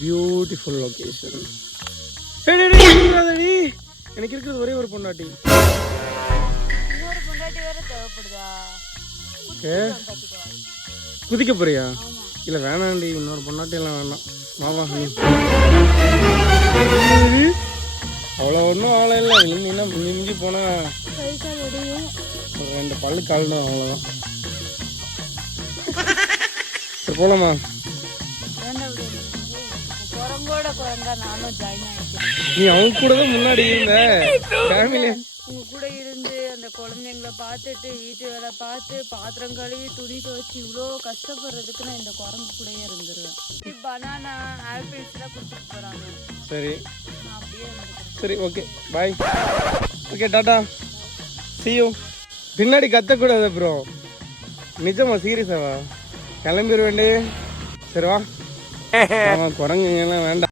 Beautiful location. எனக்கு இருக்கிறது ஒரே ஒரு பொண்டாட்டி. குதிக்க போறியா? இல்ல வேணாண்டி, இன்னொரு பொண்டாட்டி எல்லாம் வேணாம். மாமா அவ்வளோ ஒன்றும் ஆள இல்லை. விழுந்தீங்கன்னா மிஞ்சி போனா ஒரு 2 பல்லு கால்தான், அவ்வளோதான். சரி போலாமா? நீ அவங்க கூட தான் முன்னாடி இருந்த ஃபேமிலி. உங்க கூட இருந்து அந்த குழந்தைங்களை பார்த்துட்டு வீட்டு வேலை பார்த்து பாத்திரம் கழுவி துணி துவச்சி இவ்வளோ கஷ்டப்படுறதுக்கு நான் இந்த குரங்கு கூடயே இருந்துருவேன். பனானா ஆப்பிள்ஸ் எல்லாம் கொடுத்துட்டு போறாங்க. சரி நான் அப்படியே இருந்துக்கிறேன். சரி okay bye. Okay Tata, see you. பின்னாடி கத்தக்கூடாது ப்ரோ. நிஜமா சீரியஸாவா? கிளம்பிடுவேண்டே. சரி வா. குரங்குங்கெல்லாம் வேண்டாம்.